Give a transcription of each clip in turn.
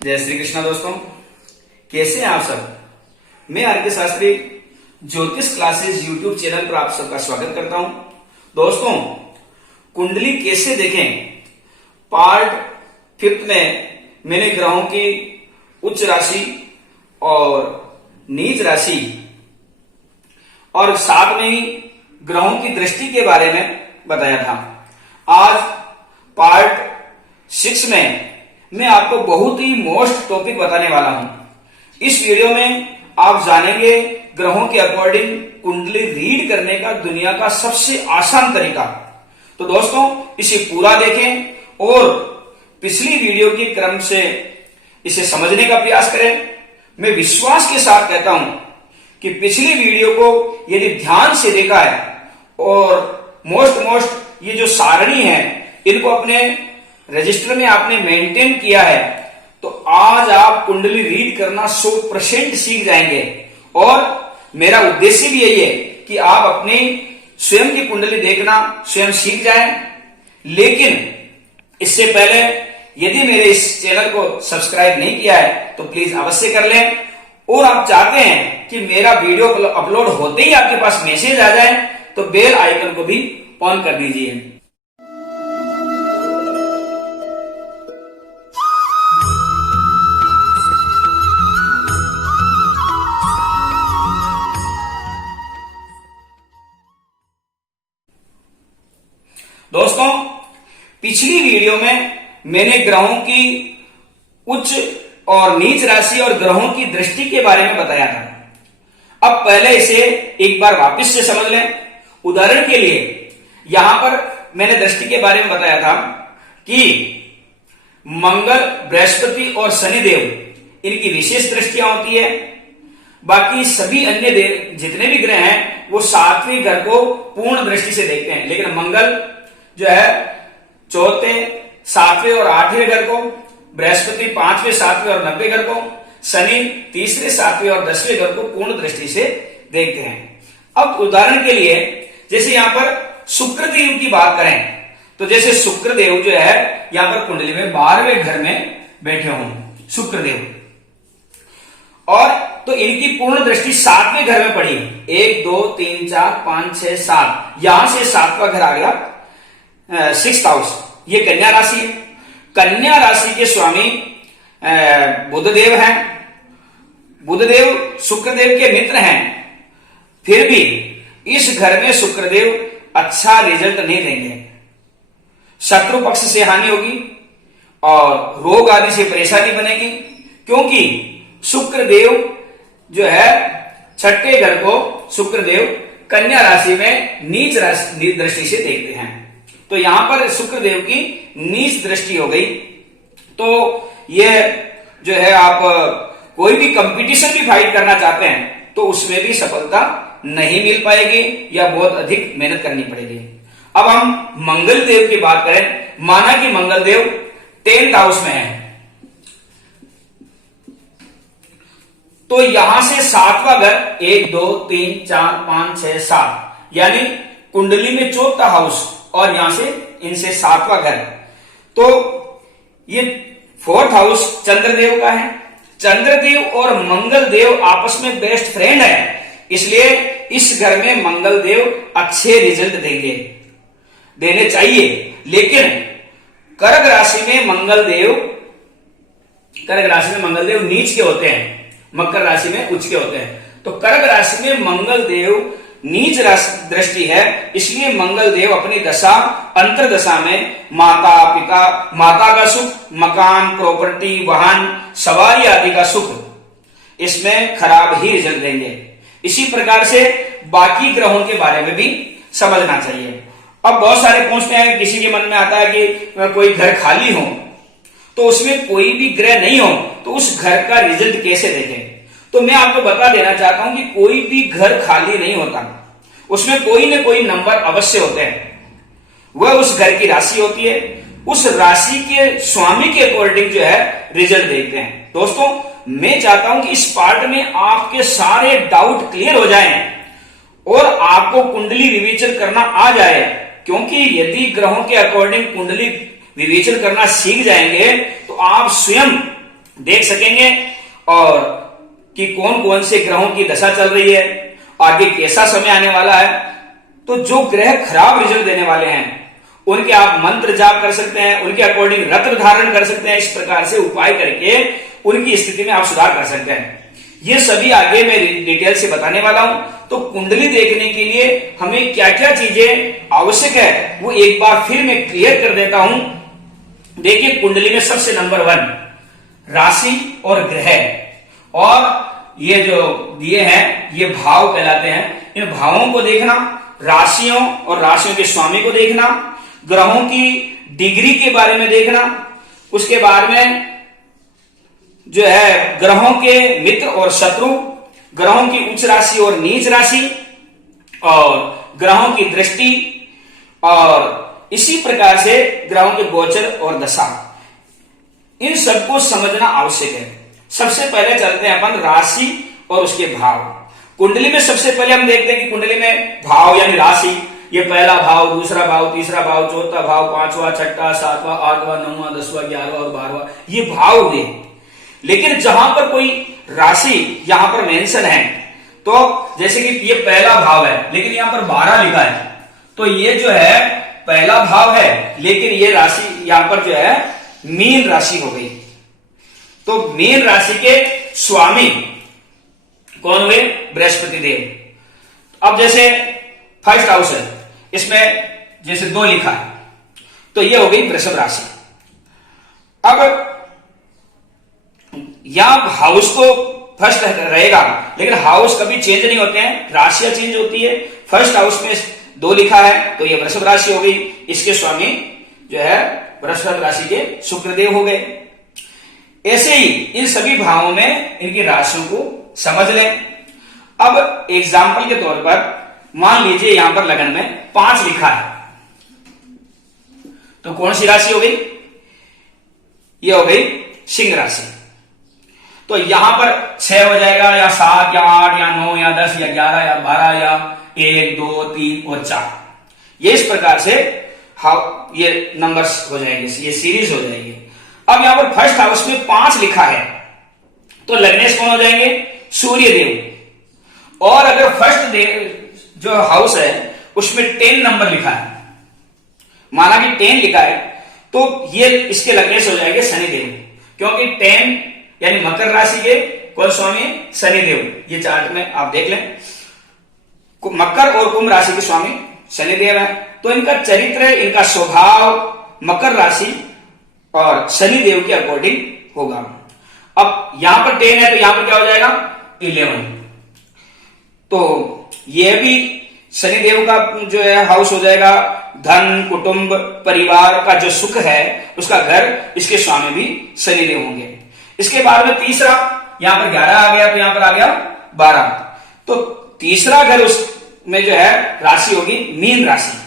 जय श्री कृष्णा दोस्तों, कैसे हैं आप सब। मैं आर.के. शास्त्री ज्योतिष क्लासेस यूट्यूब चैनल पर आप सबका स्वागत करता हूं। दोस्तों, कुंडली कैसे देखें पार्ट 5 में मैंने ग्रहों की उच्च राशि और नीच राशि और साथ में ही ग्रहों की दृष्टि के बारे में बताया था। आज पार्ट 6 में मैं आपको बहुत ही मोस्ट टॉपिक बताने वाला हूं। इस वीडियो में आप जानेंगे ग्रहों के अकॉर्डिंग कुंडली रीड करने का दुनिया का सबसे आसान तरीका। तो दोस्तों, इसे पूरा देखें और पिछली वीडियो के क्रम से इसे समझने का प्रयास करें। मैं विश्वास के साथ कहता हूं कि पिछली वीडियो को यदि ध्यान से देखा है और मोस्ट ये जो सारणी है इनको अपने रजिस्टर में आपने मेंटेन किया है, तो आज आप कुंडली रीड करना 100% सीख जाएंगे। और मेरा उद्देश्य भी यही है कि आप अपनी स्वयं की कुंडली देखना स्वयं सीख जाएं। लेकिन इससे पहले यदि मेरे इस चैनल को सब्सक्राइब नहीं किया है तो प्लीज अवश्य कर लें। और आप चाहते हैं कि मेरा वीडियो अपलोड होते ही आपके पास मैसेज आ जाए तो बेल आइकन को भी ऑन कर दीजिए। दोस्तों, पिछली वीडियो में मैंने ग्रहों की उच्च और नीच राशि और ग्रहों की दृष्टि के बारे में बताया था। अब पहले इसे एक बार वापस से समझ लें। उदाहरण के लिए यहां पर मैंने दृष्टि के बारे में बताया था कि मंगल, बृहस्पति और शनिदेव इनकी विशेष दृष्टियां होती है। बाकी सभी अन्य देव जितने भी ग्रह हैं वो 7वें घर को पूर्ण दृष्टि से देखते हैं, लेकिन मंगल जो है 4th, 7वें और 8वें घर को, बृहस्पति 5वें, 7वें और 90वें घर को, शनि 3रे, 7वें और 10वें घर को पूर्ण दृष्टि से देखते हैं। अब उदाहरण के लिए जैसे यहां पर शुक्रदेव की बात करें तो जैसे शुक्रदेव जो है यहां पर कुंडली में 12वें घर में बैठे हों शुक्रदेव, और तो इनकी पूर्ण दृष्टि 7वें घर में पड़ी। 1 2 3 4 5 6 7, यहां से 7वां घर आ गया 6th हाउस। ये कन्या राशि है। कन्या राशि के स्वामी बुधदेव हैं। बुधदेव शुक्रदेव के मित्र हैं, फिर भी इस घर में शुक्रदेव अच्छा रिजल्ट नहीं देंगे। शत्रु पक्ष से हानि होगी और रोग आदि से परेशानी बनेगी, क्योंकि शुक्रदेव जो है 6ठे घर को शुक्रदेव कन्या राशि में नीच दृष्टि से देखते हैं। तो यहां पर शुक्रदेव की नीच दृष्टि हो गई। तो ये जो है आप कोई भी कंपटीशन भी फाइट करना चाहते हैं तो उसमें भी सफलता नहीं मिल पाएगी या बहुत अधिक मेहनत करनी पड़ेगी। अब हम मंगल देव की बात करें। माना कि मंगल देव 10th हाउस में है, तो यहां से 7वां घर 1 2 3 4 5 6 7 यानी कुंडली में 4था हाउस और यहां से इनसे 7वां घर, तो ये 4th हाउस चंद्रदेव का है। चंद्रदेव और मंगल देव आपस में बेस्ट फ्रेंड है, इसलिए इस घर में मंगल देव अच्छे रिजल्ट देने चाहिए। लेकिन कर्क राशि में मंगल देव नीच के होते हैं, मकर राशि में उच्च के होते हैं। तो कर्क राशि में मंगल देव नीच दृष्टि है, इसलिए मंगल देव अपनी दशा अंतर्दशा में माता का सुख, मकान, प्रॉपर्टी, वाहन, सवारी आदि का सुख, इसमें खराब ही रिजल्ट देंगे। इसी प्रकार से बाकी ग्रहों के बारे में भी समझना चाहिए। अब बहुत सारे पूछते हैं, किसी के मन में आता है कि कोई घर खाली हो तो उसमें कोई भी ग्रह नहीं हो तो उस घर का रिजल्ट कैसे देखें। तो मैं आपको बता देना चाहता हूं कि कोई भी घर खाली नहीं होता, उसमें कोई न कोई नंबर अवश्य होते हैं। वह उस घर की राशि होती है, उस राशि के स्वामी के अकॉर्डिंग जो है रिजल्ट देखते हैं। दोस्तों, मैं चाहता हूं कि इस पार्ट में आपके सारे डाउट क्लियर हो जाएं और आपको कुंडली विवेचन करना आ जाए, क्योंकि यदि ग्रहों के अकॉर्डिंग कुंडली विवेचन करना सीख जाएंगे तो आप स्वयं देख सकेंगे और कि कौन कौन से ग्रहों की दशा चल रही है, आगे कैसा समय आने वाला है। तो जो ग्रह खराब रिजल्ट देने वाले हैं उनके आप मंत्र जाप कर सकते हैं, उनके अकॉर्डिंग रत्न धारण कर सकते हैं, इस प्रकार से उपाय करके उनकी स्थिति में आप सुधार कर सकते हैं। ये सभी आगे मैं डिटेल से बताने वाला हूं। तो कुंडली देखने के लिए हमें क्या क्या चीजें आवश्यक है वो एक बार फिर मैं क्लियर कर देता हूं। देखिए, कुंडली में सबसे नंबर 1 राशि और ग्रह, और ये जो दिए हैं ये भाव कहलाते हैं। इन भावों को देखना, राशियों और राशियों के स्वामी को देखना, ग्रहों की डिग्री के बारे में देखना, उसके बाद में जो है ग्रहों के मित्र और शत्रु, ग्रहों की उच्च राशि और नीच राशि, और ग्रहों की दृष्टि, और इसी प्रकार से ग्रहों के गोचर और दशा, इन सबको समझना आवश्यक है। सबसे पहले चलते हैं अपन राशि और उसके भाव। कुंडली में सबसे पहले हम देखते हैं कि कुंडली में भाव यानी राशि, ये पहला भाव, दूसरा भाव, तीसरा भाव, चौथा भाव, पांचवा, छठा, सातवां, आठवां, नौवां, 10वां, 11वां और 12वां, ये भाव हुए। लेकिन जहां पर कोई राशि यहां पर मेंशन है, तो जैसे कि ये पहला भाव है लेकिन यहां पर 12 लिखा है, तो ये जो है पहला भाव है, लेकिन ये राशि यहां पर जो है मीन राशि हो गई। तो मीन राशि के स्वामी कौन हुए? बृहस्पति देव। अब जैसे फर्स्ट हाउस है, इसमें जैसे 2 लिखा है, तो ये हो गई वृषभ राशि। अब यहां हाउस तो फर्स्ट रहेगा, लेकिन हाउस कभी चेंज नहीं होते हैं, राशियां चेंज होती है। फर्स्ट हाउस में 2 लिखा है, तो ये वृषभ राशि हो गई। इसके स्वामी जो है वृषभ राशि के शुक्रदेव हो गए। ऐसे ही इन सभी भावों में इनकी राशियों को समझ लें। अब एग्जाम्पल के तौर पर मान लीजिए यहां पर लगन में 5 लिखा है, तो कौन सी राशि हो गई? ये हो गई सिंह राशि। तो यहां पर 6 हो जाएगा, या 7 या 8 या 9 या 10 या 11 या 12 या 1 2 3 और 4, ये इस प्रकार से ये नंबर्स हो जाएंगे, ये सीरीज हो जाएगी। अब यहां पर फर्स्ट हाउस में 5 लिखा है, तो लग्नेश कौन हो जाएंगे? सूर्य देव। और अगर फर्स्ट देव जो हाउस है उसमें 10 नंबर लिखा है, माना कि 10 लिखा है, तो ये इसके लग्नेश हो जाएंगे शनिदेव, क्योंकि 10 यानी मकर राशि के कौन स्वामी? शनिदेव। ये चार्ट में आप देख लें, मकर और कुंभ राशि के स्वामी शनिदेव है। तो इनका चरित्र, इनका स्वभाव मकर राशि और शनिदेव के अकॉर्डिंग होगा। अब यहां पर 10 है, तो यहां पर क्या हो जाएगा? 11। तो यह भी शनिदेव का जो है हाउस हो जाएगा। धन, कुटुंब, परिवार का जो सुख है उसका घर, इसके स्वामी भी शनिदेव होंगे। इसके बाद में तीसरा, यहां पर 11 आ गया, तो यहां पर आ गया 12। तो तीसरा घर उसमें जो है राशि होगी मीन राशि।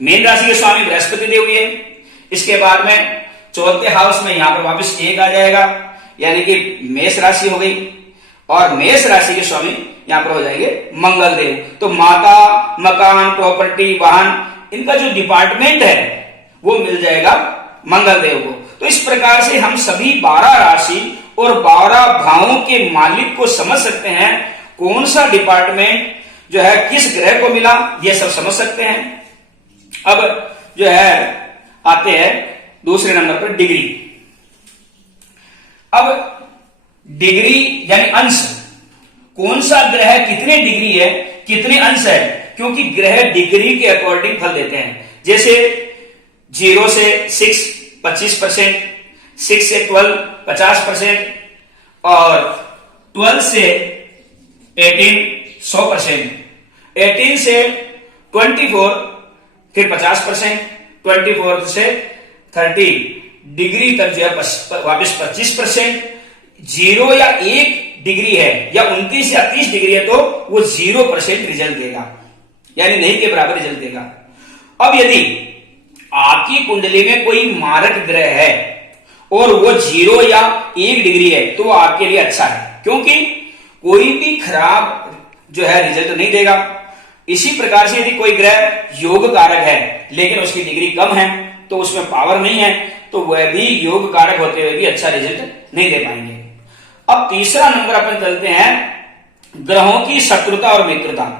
मीन राशि के स्वामी बृहस्पति देव हुए। इसके बाद में चौथे हाउस में यहां पर वापस 1 आ जाएगा, यानी कि मेष राशि हो गई। और मेष राशि के स्वामी यहां पर हो जाएंगे मंगल देव। तो माता, मकान, प्रॉपर्टी, वाहन, इनका जो डिपार्टमेंट है वो मिल जाएगा मंगल देव को। तो इस प्रकार से हम सभी 12 राशि और 12 भावों के मालिक को समझ सकते हैं, कौन सा डिपार्टमेंट जो है किस ग्रह को मिला, ये सब समझ सकते हैं। अब जो है आते हैं दूसरे नंबर पर डिग्री। अब डिग्री यानी अंश, कौन सा ग्रह कितने डिग्री है, कितने अंश है, क्योंकि ग्रह डिग्री के अकॉर्डिंग फल देते हैं। जैसे 0 से 6 25%, 6 से 12 50%, और 12 से 18 100%, 18 से 24 फिर 50%, 24 से 30 डिग्री तक जो है वापस 25%। 0 या 1 डिग्री है या 29 या 30 डिग्री है तो वो 0% रिजल्ट देगा, यानी नहीं के बराबर रिजल्ट देगा। अब यदि आपकी कुंडली में कोई मारक ग्रह है और वो 0 या 1 डिग्री है तो वो आपके लिए अच्छा है, क्योंकि कोई भी खराब जो है रिजल्ट नहीं देगा। इसी प्रकार से यदि कोई ग्रह योग कारक है लेकिन उसकी डिग्री कम है, तो उसमें पावर नहीं है, तो वह भी योग कारक होते हुए भी अच्छा रिजल्ट नहीं दे पाएंगे। अब तीसरा नंबर अपन चलते हैं ग्रहों की शत्रुता और मित्रता।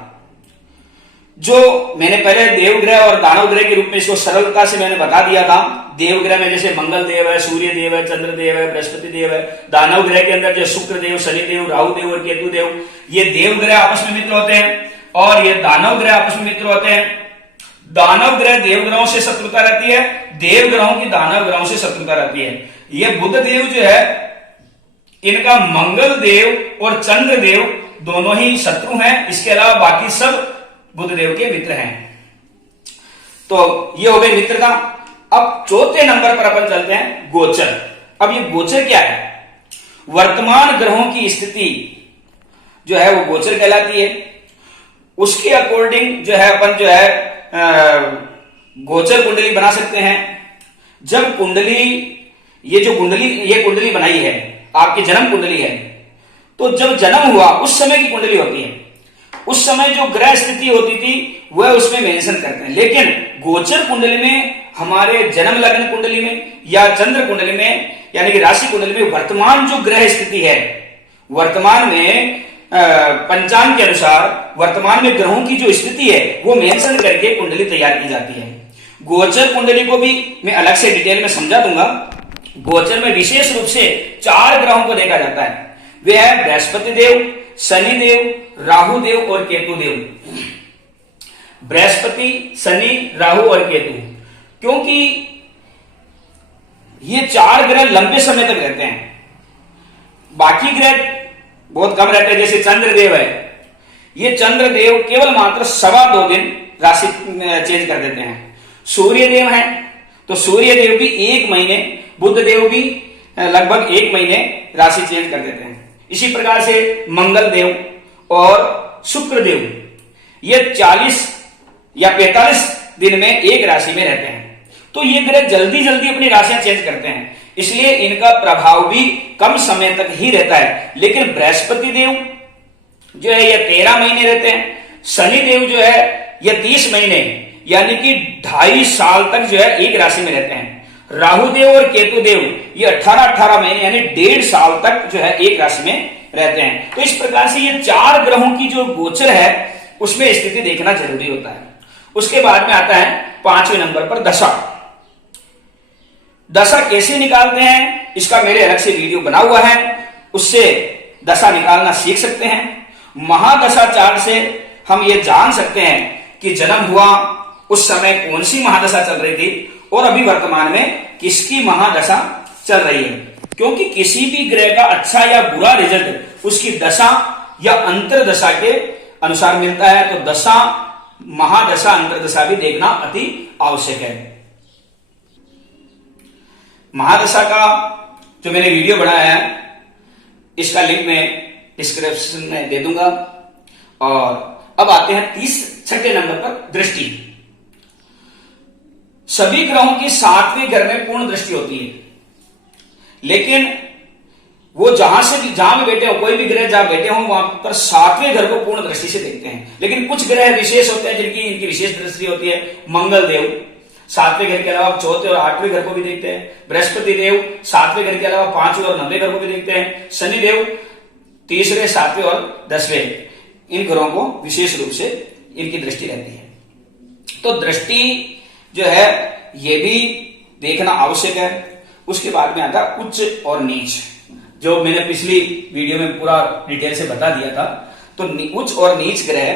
जो मैंने पहले देवग्रह और दानव ग्रह के रूप में इसको सरलता से मैंने बता दिया था। देवग्रह में जैसे मंगल देव है, सूर्य देव है, चंद्र देव है, बृहस्पति देव है। दानव ग्रह के अंदर जो शुक्र देव, शनि देव, राहु देव और केतु देव, ये देवग्रह आपस में मित्र होते हैं और ये दानव ग्रह आपस में मित्र होते हैं। दानव ग्रह देव ग्रहों से शत्रुता रहती है, देव ग्रहों की दानव ग्रहों से शत्रुता रहती है। ये बुध देव जो है, इनका मंगल देव और चंद्र देव दोनों ही शत्रु हैं, इसके अलावा बाकी सब बुध देव के मित्र हैं। तो ये हो गई मित्रता। अब चौथे नंबर पर अपन चलते हैं गोचर। अब ये गोचर क्या है? वर्तमान ग्रहों की स्थिति जो है वो गोचर कहलाती है। उसके अकॉर्डिंग जो है अपन जो है गोचर कुंडली बना सकते हैं। जब कुंडली ये कुंडली बनाई है, आपकी जन्म कुंडली है, तो जब जन्म हुआ उस समय की कुंडली होती है। उस समय जो ग्रह स्थिति होती थी वह उसमें मेंशन करते हैं। लेकिन गोचर कुंडली में, हमारे जन्म लग्न कुंडली में या चंद्र कुंडली में यानी कि राशि कुंडली में वर्तमान जो ग्रह स्थिति है, वर्तमान में पंचांग के अनुसार वर्तमान में ग्रहों की जो स्थिति है वो मेंशन करके कुंडली तैयार की जाती है। गोचर कुंडली को भी मैं अलग से डिटेल में समझा दूंगा। गोचर में विशेष रूप से 4 ग्रहों को देखा जाता है। वे है बृहस्पति देव, शनि देव, राहु देव और केतु देव। बृहस्पति, शनि, राहु और केतु, क्योंकि ये 4 ग्रह लंबे समय तक रहते हैं। बाकी ग्रह बहुत कम रहते हैं। जैसे चंद्रदेव है, ये चंद्रदेव केवल मात्र 2.25 दिन राशि चेंज कर देते हैं। सूर्य देव है तो सूर्य देव भी 1 महीने, बुध देव भी लगभग 1 महीने राशि चेंज कर देते हैं। इसी प्रकार से मंगल देव और शुक्र देव ये 40 या 45 दिन में एक राशि में रहते हैं। तो ये ग्रह जल्दी जल्दी अपनी राशियां चेंज करते हैं, इसलिए इनका प्रभाव भी कम समय तक ही रहता है। लेकिन बृहस्पति देव जो है ये 13 महीने रहते हैं। शनि देव जो है ये 30 महीने यानी कि 2.5 साल तक जो है एक राशि में रहते हैं। राहु देव और केतु देव ये 18 महीने यानी 1.5 साल तक जो है एक राशि में रहते हैं। तो इस प्रकार से ये 4 ग्रहों की जो गोचर है उसमें स्थिति देखना जरूरी होता है। उसके बाद में आता है 5वें नंबर पर दशा। दशा कैसे निकालते हैं इसका मेरे अलग से वीडियो बना हुआ है, उससे दशा निकालना सीख सकते हैं। महादशा चार्ट से हम ये जान सकते हैं कि जन्म हुआ उस समय कौन सी महादशा चल रही थी और अभी वर्तमान में किसकी महादशा चल रही है। क्योंकि किसी भी ग्रह का अच्छा या बुरा रिजल्ट उसकी दशा या अंतरदशा के अनुसार मिलता है। तो दशा, महादशा, अंतरदशा भी देखना अति आवश्यक है। महादशा का जो मैंने वीडियो बनाया है इसका लिंक मैं डिस्क्रिप्शन में दे दूंगा। और अब आते हैं 6ठे नंबर पर दृष्टि। सभी ग्रहों की 7वें घर में पूर्ण दृष्टि होती है, लेकिन वो जहां भी बैठे हो, कोई भी ग्रह जहां बैठे हो वहां पर 7वें घर को पूर्ण दृष्टि से देखते हैं। लेकिन कुछ ग्रह विशेष होते हैं जिनकी इनकी विशेष दृष्टि होती है। मंगल देव 7वें घर के अलावा 4थे और 8वें घर को भी देखते हैं। बृहस्पति देव 7वें घर के अलावा 5वें और 9वें घर को भी देखते हैं। शनि देव 3रे, 7वें और 10वें, इन ग्रहों को विशेष रूप से इनकी दृष्टि रहती है। तो दृष्टि जो है ये भी देखना आवश्यक है। उसके बाद में आता उच्च और नीच, जो मैंने पिछली वीडियो में पूरा डिटेल से बता दिया था। तो उच्च और नीच ग्रह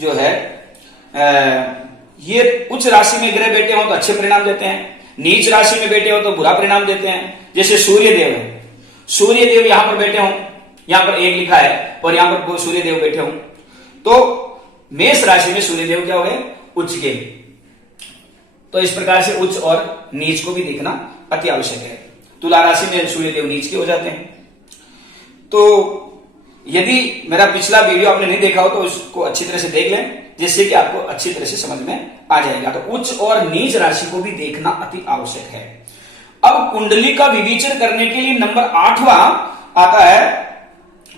जो है ये उच्च राशि में ग्रह बैठे हो तो अच्छे परिणाम देते हैं, नीच राशि में बैठे हो तो बुरा परिणाम देते हैं। जैसे सूर्य देव है, सूर्य देव यहां पर बैठे हो, यहां पर 1 लिखा है और यहां पर सूर्य देव बैठे हो, तो मेष राशि में सूर्य देव क्या हो गए? उच्च के। तो इस प्रकार से उच्च और नीच को भी देखना अति आवश्यक है। तुला राशि में सूर्य देव नीच के हो जाते हैं। तो यदि मेरा पिछला वीडियो आपने नहीं देखा हो तो उसको अच्छी तरह से देख लें, जिससे कि आपको अच्छी तरह से समझ में आ जाएगा। तो उच्च और नीच राशि को भी देखना अति आवश्यक है। अब कुंडली का विवेचन करने के लिए नंबर 8वां आता है।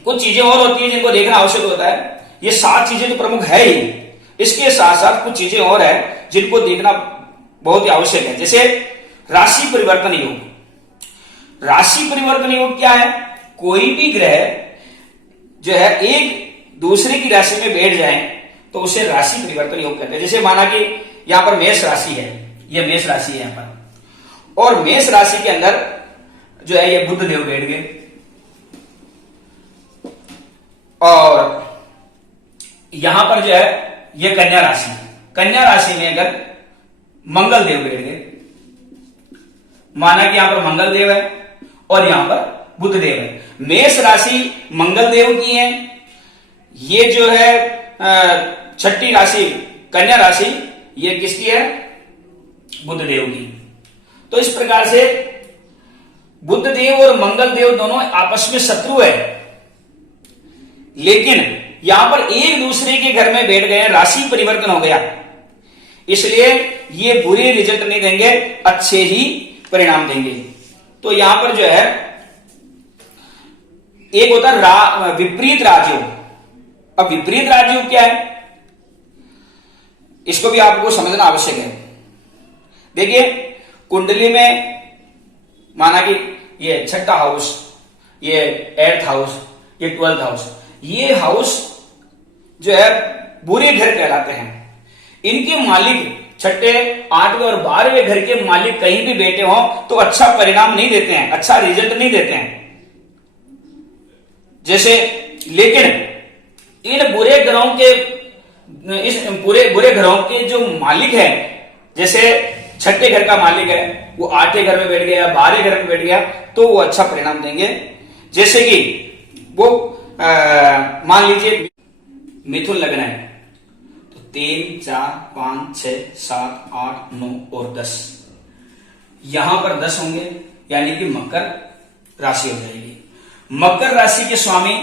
कुछ चीजें और होती है जिनको देखना आवश्यक होता है। ये 7 चीजें तो प्रमुख है ही, इसके साथ साथ कुछ चीजें और है जिनको देखना बहुत ही आवश्यक है। जैसे राशि परिवर्तन योग। राशि परिवर्तन योग क्या है? कोई भी ग्रह जो है एक दूसरे की राशि में बैठ जाए तो उसे राशि परिवर्तन योग कहते हैं। जैसे माना कि यहां पर मेष राशि है, यह मेष राशि है यहां पर, और मेष राशि के अंदर जो है ये बुध देव बैठ गए, और यहां पर जो है ये कन्या राशि, कन्या राशि में अगर मंगल देव बैठ गए, माना कि यहां पर मंगल देव है और यहां पर बुध देव है। मेष राशि मंगल देव की है, ये जो है छठी राशि कन्या राशि ये किसकी है? बुध देव की। तो इस प्रकार से बुध देव और मंगल देव दोनों आपस में शत्रु है, लेकिन यहां पर एक दूसरे के घर में बैठ गए, राशि परिवर्तन हो गया, इसलिए ये बुरे रिजल्ट नहीं देंगे, अच्छे ही परिणाम देंगे। तो यहां पर जो है एक होता है विपरीत राजयोग। अब विपरीत राजयोग क्या है, इसको भी आपको समझना आवश्यक है। देखिए कुंडली में माना कि ये छठा हाउस, ये 8th हाउस, ये 12th हाउस, ये हाउस जो है बुरे घर कहलाते हैं। इनके मालिक छठे, 8वें और 12वें घर के मालिक कहीं भी बैठे हो तो अच्छा परिणाम नहीं देते हैं, अच्छा रिजल्ट नहीं देते हैं। जैसे लेकिन इन बुरे ग्रहों के, इस बुरे ग्रहों के जो मालिक है, जैसे छठे घर का मालिक है वो 8वें घर में बैठ गया, 12वें घर में बैठ गया, तो वो अच्छा परिणाम देंगे। जैसे कि वो मान लीजिए मिथुन लग्न है, तो 3, 4, 5, 6, 7, 8, 9 और 10, यहां पर 10 होंगे, यानी कि मकर राशि हो जाएगी। मकर राशि के स्वामी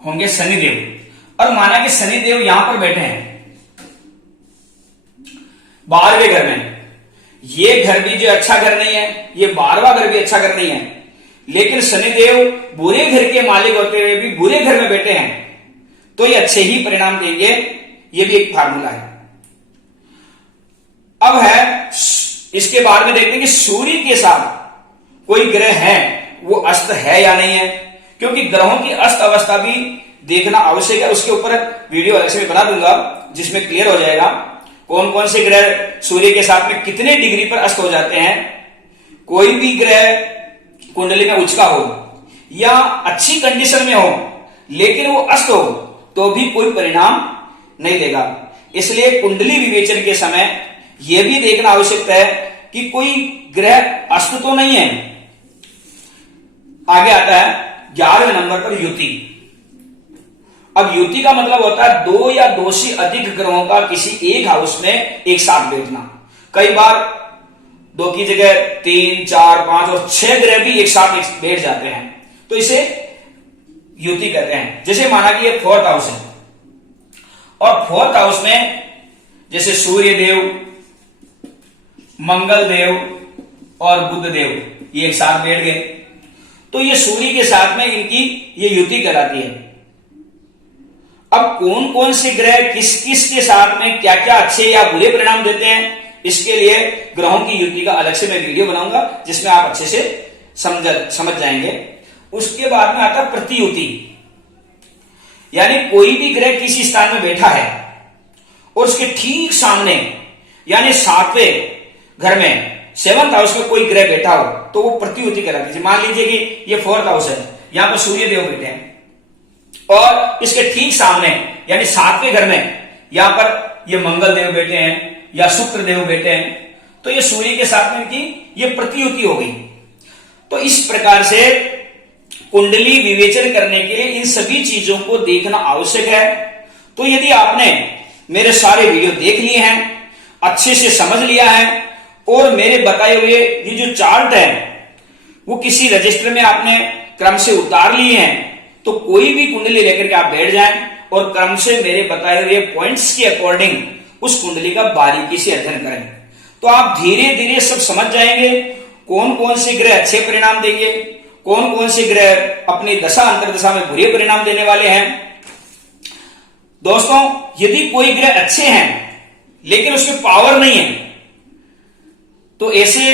होंगे शनिदेव, और माना कि शनिदेव यहां पर बैठे हैं 12वें घर में। ये घर भी जो अच्छा घर नहीं है, ये 12वां घर भी अच्छा घर नहीं है, लेकिन शनिदेव बुरे घर के मालिक होते हुए भी बुरे घर में बैठे हैं, तो ये अच्छे ही परिणाम देंगे। ये भी एक फार्मूला है। अब है इसके बाद में देखते हैं कि सूर्य के साथ कोई ग्रह है वो अस्त है या नहीं है, क्योंकि ग्रहों की अस्त अवस्था भी देखना आवश्यक है। उसके ऊपर वीडियो अलग से मैं बना दूंगा जिसमें क्लियर हो जाएगा कौन कौन से ग्रह सूर्य के साथ में कितने डिग्री पर अस्त हो जाते हैं। कोई भी ग्रह कुंडली में उच्च का हो या अच्छी कंडीशन में हो, लेकिन वो अस्त हो तो भी कोई परिणाम नहीं देगा। इसलिए कुंडली विवेचन के समय यह भी देखना आवश्यक है कि कोई ग्रह अस्त तो नहीं है। आगे आता है 11वें नंबर पर युति। अब युति का मतलब होता है 2 या 2 से अधिक ग्रहों का किसी एक हाउस में एक साथ बैठना। कई बार 2 की जगह 3, 4, 5 और 6 ग्रह भी एक साथ बैठ जाते हैं, तो इसे युति कहते हैं। जैसे माना कि ये 4th हाउस है, और 4th हाउस में जैसे सूर्य देव, मंगल देव और बुध देव ये एक साथ बैठ गए, तो ये सूर्य के साथ में इनकी ये युति कहलाती है। अब कौन कौन से ग्रह किस किस के साथ में क्या क्या अच्छे या बुरे परिणाम देते हैं, इसके लिए ग्रहों की युति का अलग से मैं वीडियो बनाऊंगा जिसमें आप अच्छे से समझ जाएंगे। उसके बाद में आता प्रतियुति, यानी कोई भी ग्रह किसी स्थान में बैठा है और उसके ठीक सामने यानी 7वें घर में 7th हाउस में कोई ग्रह बैठा हो तो वो प्रतियुति कहलाती है। मान लीजिए कि ये 4th हाउस है, यहां पर सूर्य देव बैठे हैं और इसके ठीक सामने यानी 7वें घर में यहां पर ये मंगल देव बैठे हैं या शुक्र देव बैठे हैं, तो ये सूर्य के साथ में इनकी ये प्रतियुति हो गई। तो इस प्रकार से कुंडली विवेचन करने के लिए इन सभी चीजों को देखना आवश्यक है। तो यदि आपने मेरे सारे वीडियो देख लिए हैं, अच्छे से समझ लिया है और मेरे बताए हुए ये जो चार्ट है वो किसी रजिस्टर में आपने क्रम से उतार लिए हैं, तो कोई भी कुंडली लेकर के आप बैठ जाएं और क्रम से मेरे बताए हुए पॉइंट्स के अकॉर्डिंग उस कुंडली का बारीकी से अध्ययन करें, तो आप धीरे धीरे सब समझ जाएंगे कौन कौन से ग्रह अच्छे परिणाम देंगे, कौन कौन से ग्रह अपनी दशा अंतरदशा में बुरे परिणाम देने वाले हैं। दोस्तों, यदि कोई ग्रह अच्छे हैं लेकिन उसमें पावर नहीं है, तो ऐसे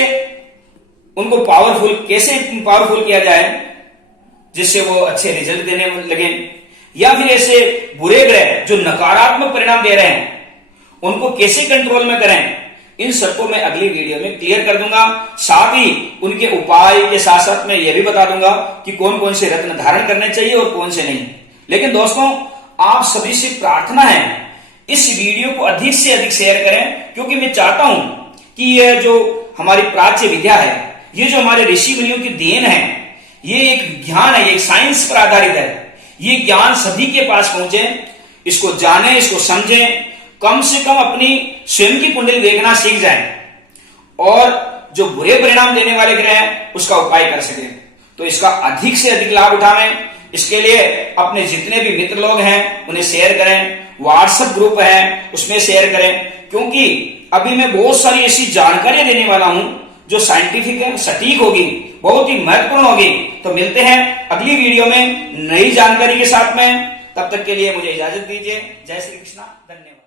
उनको कैसे पावरफुल किया जाए जिससे वो अच्छे रिजल्ट देने लगे, या फिर ऐसे बुरे ग्रह जो नकारात्मक परिणाम दे रहे हैं उनको कैसे कंट्रोल में करें, इन सबको मैं अगली वीडियो में क्लियर कर दूंगा। साथ ही उनके उपाय के साथ साथ मैं यह भी बता दूंगा कि कौन कौन से रत्न धारण करने चाहिए और कौन से नहीं। लेकिन दोस्तों, आप सभी से प्रार्थना है इस वीडियो को अधिक से अधिक शेयर करें, क्योंकि मैं चाहता हूं कि यह जो हमारी प्राच्य विद्या है, ये जो हमारे ऋषि मुनियों की देन है, ये एक विज्ञान है, ये एक साइंस पर आधारित है। ये ज्ञान सभी के पास पहुंचे, इसको जाने, इसको समझें, कम से कम अपनी स्वयं की कुंडली देखना सीख जाएं और जो बुरे परिणाम देने वाले ग्रह हैं उसका उपाय कर सकें। तो इसका अधिक से अधिक लाभ उठाएं। इसके लिए अपने जितने भी मित्र लोग हैं उन्हें शेयर करें, व्हाट्सएप ग्रुप है उसमें शेयर करें, क्योंकि अभी मैं बहुत सारी ऐसी जानकारियां देने वाला हूं जो साइंटिफिक है, सटीक होगी, बहुत ही महत्वपूर्ण होगी। तो मिलते हैं अगली वीडियो में नई जानकारी के साथ में। तब तक के लिए मुझे इजाजत दीजिए। जय श्री कृष्णा, धन्यवाद।